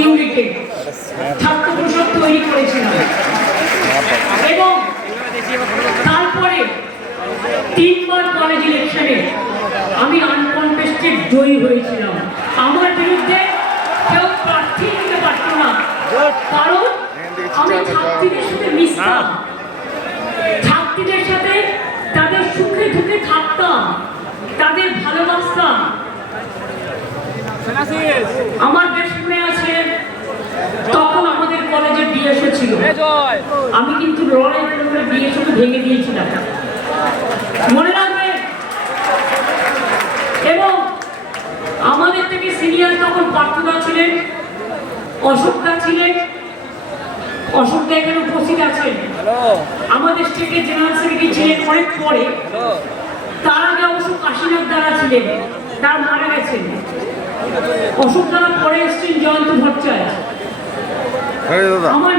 ইউনিটে ছাত্র পরিষদ তৈরি করেছিলাম এবং তারপরে 3 বার কলেজ ইলেকশনে আমি আনকনটেস্টেড জয়ী হয়েছিলাম। আমার বিরুদ্ধে কেউ প্রার্থী দিতে পারত না, কারণ আমি ছাত্রীদের সাথে মিশতাম, ছাত্রীদের সাথে তাদের সুখে দুঃখে থাকতাম, তাদের ভালোবাসতাম। আমার বেশ মনে আছে তখন আমাদের কলেজে বিএসও ছিল, আমি কিন্তু লড়াই করে বিএসও ভেঙে দিয়েছিলাম, মনে রাখবে। এবং আমাদের থেকে সিনিয়র তখন পার্থদা ছিলেন, অশোকদা ছিলেন, অশোকদা এখানে উপস্থিত আছেন, আমাদের স্টেটের জেনারেল সেক্রেটারি ছিলেন অনেক পরে। তার আগে অবশ্য কাশীনাথ দ্বারা ছিলেন, তার মারা গেছেন। অশোক দ্বারা পরে এসছেন জয়ন্ত ভট্টাচার্য। আমার